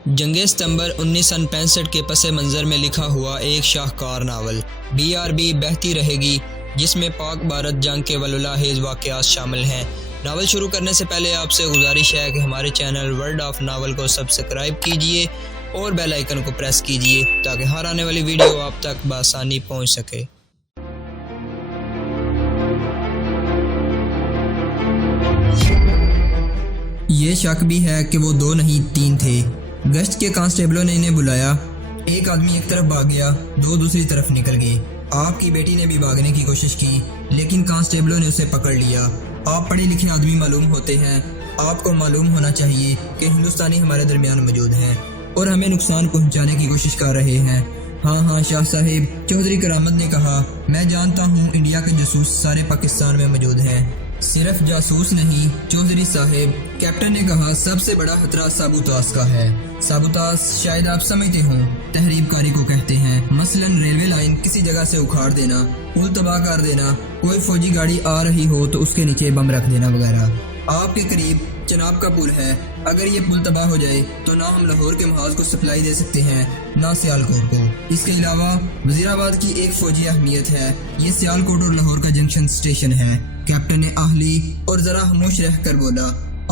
जंग सितंबर 1965 के पस मंज़र में लिखा हुआ एक शाहकार नावल BRB बहती रहेगी, जिसमें पाक भारत जंग के वलुलाहेज़ वाक़यात शामिल हैं। नावल शुरू करने से पहले आपसे गुजारिश है कि हमारे चैनल वर्ल्ड ऑफ नावल को सब्सक्राइब कीजिए और बेल आइकन को प्रेस कीजिए ताकि हर आने वाली वीडियो आप तक बआसानी पहुंच सके। ये शक भी है कि वो 2 नहीं 3 थे। गश्त के कांस्टेबलों ने इन्हें बुलाया। एक आदमी एक तरफ भाग गया, 2 दूसरी तरफ निकल गए। आपकी बेटी ने भी भागने की कोशिश की, लेकिन कांस्टेबलों ने उसे पकड़ लिया। आप पढ़े लिखे आदमी मालूम होते हैं, आपको मालूम होना चाहिए कि हिंदुस्तानी हमारे दरमियान मौजूद हैं और हमें नुकसान पहुंचाने की कोशिश कर रहे हैं। हाँ शाह साहिब, चौधरी करामत ने कहा, मैं जानता हूँ इंडिया के जासूस सारे पाकिस्तान में मौजूद हैं। सिर्फ जासूस नहीं चौधरी साहिब, कैप्टन ने कहा, सबसे बड़ा खतरा साबुतास का है। साबुतास शायद आप समझते हों, तहरीबकारी को कहते हैं। मसलन रेलवे लाइन किसी जगह से उखाड़ देना, पुल तबाह कर देना, कोई फौजी गाड़ी आ रही हो तो उसके नीचे बम रख देना वगैरह। आपके करीब चनाब का पुल है, अगर ये पुल तबाह हो जाए तो ना हम लाहौर के महाज को सप्लाई दे सकते हैं, ना सियालकोट को। इसके अलावा वजीराबाद की एक फौजी अहमियत है, ये सियालकोट और लाहौर का जंक्शन स्टेशन है। कैप्टन ने आहली और जरा खामोश रहकर बोला,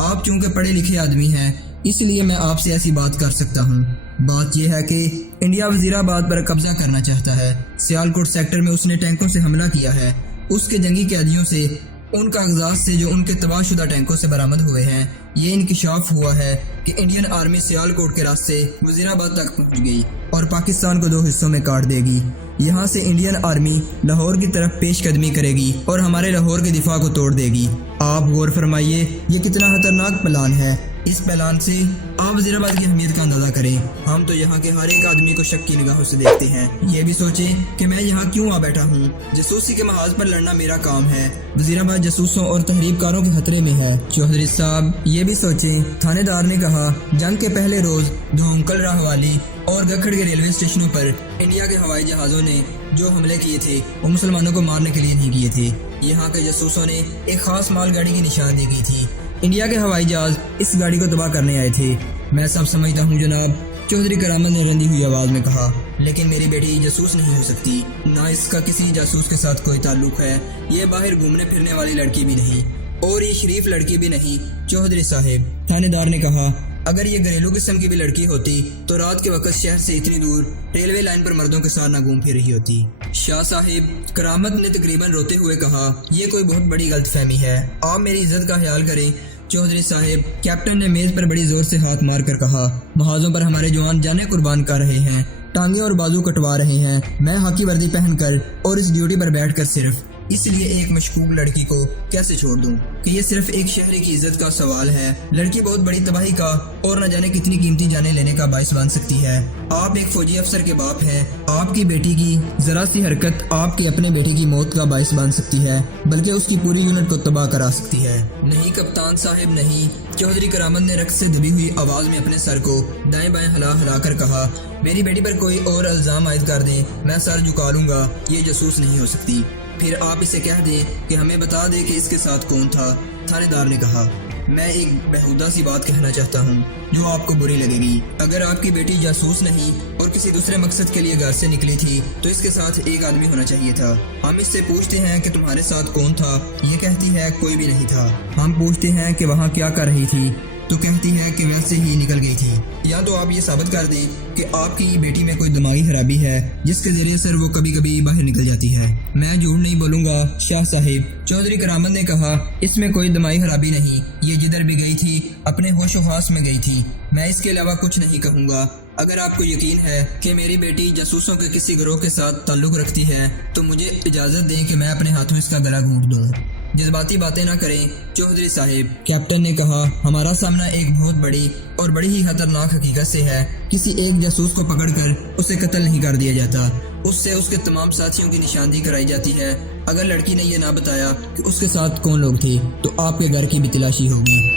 आप चूंकि पढ़े लिखे आदमी हैं, इसलिए मैं आपसे ऐसी बात कर सकता हूँ। बात यह है कि इंडिया वजीराबाद पर कब्जा करना चाहता है। सियालकोट सेक्टर में उसने टैंकों से हमला किया है। उसके जंगी कैदियों से, उन कागजात से जो उनके तबाहशुदा टैंकों से बरामद हुए हैं, ये इंकिशाफ हुआ है कि इंडियन आर्मी सियालकोट के रास्ते वजीराबाद तक पहुंच गई और पाकिस्तान को 2 हिस्सों में काट देगी। यहाँ से इंडियन आर्मी लाहौर की तरफ पेशकदमी करेगी और हमारे लाहौर के दिफा को तोड़ देगी। आप गौर फरमाइए, ये कितना खतरनाक प्लान है। इस प्लान से आप वजीराबाद की अहमियत का अंदाजा करें। हम तो यहाँ के हर एक आदमी को शक की निगाहों से देखते हैं। ये भी सोचें कि मैं यहाँ क्यों आ बैठा हूँ। जासूसी के महाज पर लड़ना मेरा काम है। वजीराबाद जासूसों और तहरीबकारों के खतरे में है। चौधरी साहब, ये भी सोचें, थानेदार ने कहा, जंग के पहले रोज धोंकल राहवाली और गखड़ के रेलवे स्टेशनों पर इंडिया के हवाई जहाजों ने जो हमले किए थे वो मुसलमानों को मारने के लिए नहीं किए थे। यहाँ के जासूसों ने एक खास मालगाड़ी की निशानदेही की थी। इंडिया के हवाई जहाज इस गाड़ी को तबाह करने आए थे। मैं सब समझता हूँ जनाब, चौधरी करामत ने रंधी हुई आवाज में कहा, लेकिन मेरी बेटी जासूस नहीं हो सकती, ना इसका किसी जासूस के साथ कोई ताल्लुक है। ये बाहर घूमने फिरने वाली लड़की भी नहीं और ये शरीफ लड़की भी नहीं। चौधरी साहिब, थानेदार ने कहा, अगर ये घरेलू किस्म की भी लड़की होती तो रात के वक्त शहर से इतनी दूर रेलवे लाइन पर मर्दों के साथ ना घूम फिर रही होती। शाह साहिब, करामत ने तकरीबन रोते हुए कहा, यह कोई बहुत बड़ी गलतफहमी है, आप मेरी इज्जत का ख्याल करें। चौधरी साहिब, कैप्टन ने मेज पर बड़ी जोर से हाथ मार कर कहा, महाजों पर हमारे जवान जाने कुर्बान कर रहे हैं, टांगे और बाजू कटवा रहे हैं। मैं हाकी वर्दी पहनकर और इस ड्यूटी पर बैठकर सिर्फ इसलिए एक मशकूक लड़की को कैसे छोड़ दूं कि ये सिर्फ एक शहरी की इज्जत का सवाल है। लड़की बहुत बड़ी तबाही का और न जाने कितनी कीमती जाने लेने का बाइस बन सकती है। आप एक फौजी अफसर के बाप हैं, आपकी बेटी की जरा सी हरकत आपकी अपने बेटे की मौत का बाइस बन सकती है, बल्कि उसकी पूरी यूनिट को तबाह करा सकती है। नहीं कप्तान साहिब नहीं। चौधरी करामत ने रक्त से दबी हुई आवाज में अपने सर को दाएं बाएं हिला कर कहा, मेरी बेटी पर कोई और इल्जाम आयद कर दें, मैं सर झुका लूंगा। ये जासूस नहीं हो सकती। फिर आप इसे कह दें कि हमें बता दे कि इसके साथ कौन था। थानेदार ने कहा, मैं एक बेहुदा सी बात कहना चाहता हूँ जो आपको बुरी लगेगी। अगर आपकी बेटी जासूस नहीं और किसी दूसरे मकसद के लिए घर से निकली थी तो इसके साथ एक आदमी होना चाहिए था। हम इससे पूछते हैं कि तुम्हारे साथ कौन था, ये कहती है कोई भी नहीं था। हम पूछते हैं कि वहाँ क्या कर रही थी तो कहती है कि वैसे ही निकल गई थी। या तो आप ये साबित कर दें कि आपकी बेटी में कोई दिमागी खराबी है जिसके जरिए सर वो कभी कभी बाहर निकल जाती है। मैं झूठ नहीं बोलूंगा शाह साहिब, चौधरी करामत ने कहा, इसमें कोई दिमागी खराबी नहीं। ये जिधर भी गई थी अपने होशो खास में गई थी। मैं इसके अलावा कुछ नहीं कहूँगा। अगर आपको यकीन है कि मेरी बेटी जासूसों के किसी गिरोह के साथ ताल्लुक रखती है तो मुझे इजाजत दें कि मैं अपने हाथों इसका गला घूंट दूं। जज्बाती बातें ना करें चौधरी साहिब, कैप्टन ने कहा, हमारा सामना एक बहुत बड़ी और बड़ी ही खतरनाक हकीकत से है। किसी एक जासूस को पकड़कर उसे कत्ल नहीं कर दिया जाता, उससे उसके तमाम साथियों की निशानदेही कराई जाती है। अगर लड़की ने यह ना बताया कि उसके साथ कौन लोग थे तो आपके घर की भी तलाशी होगी।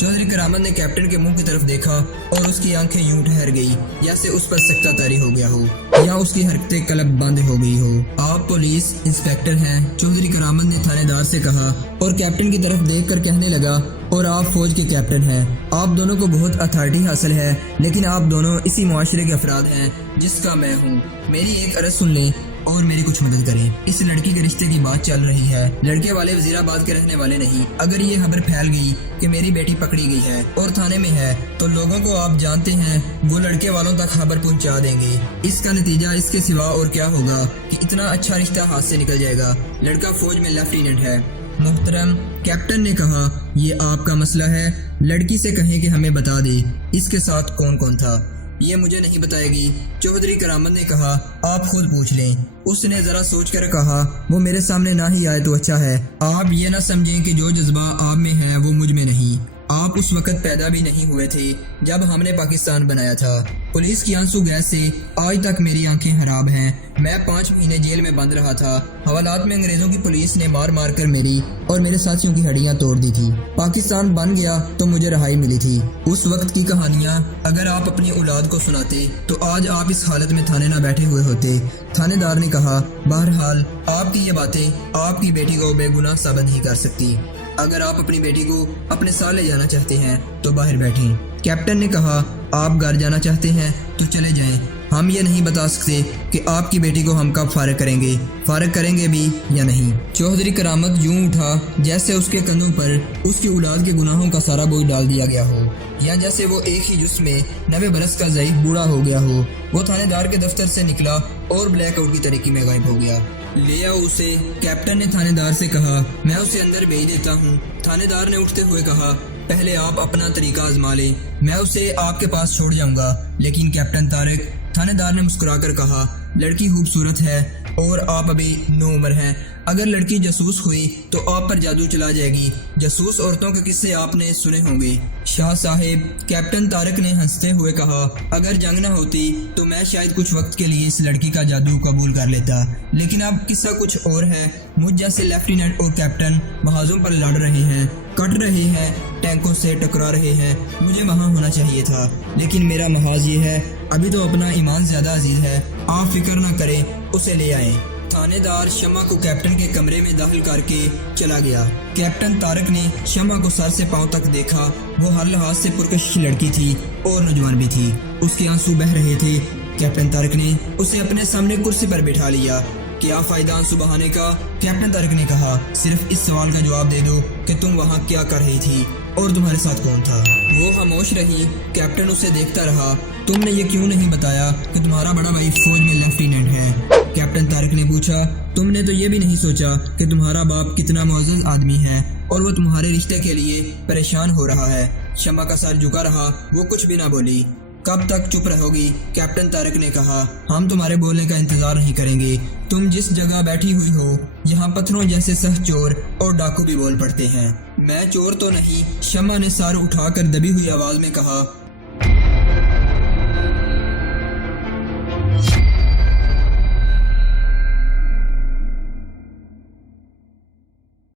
चौधरी करामत ने कैप्टन के मुंह की तरफ देखा और उसकी आंखें यूं ठहर गई जैसे उस पर सख्ता तारी हो गया हो या उसकी हरकतें कलब बंद हो गई हो। आप पुलिस इंस्पेक्टर हैं, चौधरी करामत ने थानेदार से कहा और कैप्टन की तरफ देखकर कहने लगा, और आप फौज के कैप्टन हैं। आप दोनों को बहुत अथॉरिटी हासिल है, लेकिन आप दोनों इसी मुआशरे के अफराद हैं जिसका मैं हूँ। मेरी एक अर्ज सुन लें और मेरी कुछ मदद करें। इस लड़की के रिश्ते की बात चल रही है। लड़के वाले वजीराबाद के रहने वाले नहीं। अगर ये खबर फैल गई कि मेरी बेटी पकड़ी गई है और थाने में है, तो लोगों को आप जानते हैं वो लड़के वालों तक खबर पहुंचा देंगे। इसका नतीजा इसके सिवा और क्या होगा कि इतना अच्छा रिश्ता हाथ से निकल जाएगा। लड़का फौज में लेफ्टिनेंट है। मुहतरम कैप्टन ने कहा, ये आपका मसला है, लड़की से कहें कि हमें बता दे इसके साथ कौन कौन था। ये मुझे नहीं बताएगी। चौधरी करामत ने कहा, आप खुद पूछ लें। उसने जरा सोचकर कहा, वो मेरे सामने ना ही आए तो अच्छा है। आप ये ना समझें कि जो जज्बा आप में है वो मुझ में नहीं। आप उस वक्त पैदा भी नहीं हुए थे जब हमने पाकिस्तान बनाया था। पुलिस की आंसू गैस से आज तक मेरी आंखें खराब हैं। मैं 5 महीने जेल में बंद रहा था। हवालात में अंग्रेजों की पुलिस ने मार मार कर मेरी और मेरे साथियों की हड्डियां तोड़ दी थी। पाकिस्तान बन गया तो मुझे रहाई मिली थी। उस वक्त की कहानियां अगर आप अपनी औलाद को सुनाते तो आज आप इस हालत में थाने ना बैठे हुए होते। थानेदार ने कहा, बहरहाल आपकी ये बातें आपकी बेटी को बेगुनाह साबित नहीं कर सकती। अगर आप अपनी बेटी को अपने साथ ले जाना चाहते हैं तो बाहर बैठें। कैप्टन ने कहा, आप घर जाना चाहते हैं तो चले जाएं। हम ये नहीं बता सकते कि आपकी बेटी को हम कब फारिग करेंगे भी या नहीं। चौधरी करामत यूं उठा जैसे उसके कंधों पर उसकी औलाद के गुनाहों का सारा बोझ डाल दिया गया हो, या जैसे वो एक ही जुस्म में 90 बरस का ज़ईफ बूढ़ा हो गया हो। वो थानेदार के दफ्तर से निकला और ब्लैकआउट की तरीके में गायब हो गया। ले आओ उसे, कैप्टन ने थानेदार से कहा। मैं उसे अंदर भेज देता हूँ। थानेदार ने उठते हुए कहा, पहले आप अपना तरीका आजमा लें, मैं उसे आपके पास छोड़ जाऊंगा। लेकिन कैप्टन तारिक, थानेदार ने मुस्कुराकर कहा, लड़की खूबसूरत है और आप अभी नौउम्र हैं। अगर लड़की जासूस हुई तो आप पर जादू चला जाएगी। जासूस औरतों के किस्से आपने सुने होंगे। शाह साहेब, कैप्टन तारिक ने हंसते हुए कहा, अगर जंग न होती तो मैं शायद कुछ वक्त के लिए इस लड़की का जादू कबूल कर लेता, लेकिन अब किस्सा कुछ और है। मुझ जैसे लेफ्टिनेंट और कैप्टन महाजों पर लड़ रहे हैं, कट रहे हैं, टैंकों से टकरा रहे हैं। मुझे वहाँ होना चाहिए था, लेकिन मेरा महाज ये है, अभी तो अपना ईमान ज्यादा अजीज है। आप फिक्र न करें, उसे ले आए। थानेदार शमा को कैप्टन के कमरे में दाखिल करके चला गया। कैप्टन तारिक ने शमा को सर से पांव तक देखा। वो हर लिहाज से पुरकशिश लड़की थी और नौजवान भी थी। उसके आंसू बह रहे थे। कैप्टन तारिक ने उसे अपने सामने कुर्सी पर बिठा लिया। क्या फायदा आंसू बहाने का? कैप्टन तारिक ने कहा, सिर्फ इस सवाल का जवाब दे दो कि तुम वहाँ क्या कर रही थी और तुम्हारे साथ कौन था। वो खामोश रही। कैप्टन उसे देखता रहा। तुमने ये क्यों नहीं बताया कि तुम्हारा बड़ा भाई फौज में लेफ्टिनेंट है? कैप्टन तारिक ने पूछा। तुमने तो ये भी नहीं सोचा कि तुम्हारा बाप कितना मुअज़्ज़ज़ आदमी है और वो तुम्हारे रिश्ते के लिए परेशान हो रहा है। शमा का सर झुका रहा। वो कुछ भी ना बोली। कब तक चुप रहोगी? कैप्टन तारिक ने कहा, हम तुम्हारे बोलने का इंतजार नहीं करेंगे। तुम जिस जगह बैठी हुई हो, यहाँ पत्थरों जैसे सह चोर और डाकू भी बोल पड़ते हैं। मैं चोर तो नहीं, शमा ने सर उठाकर दबी हुई आवाज में कहा।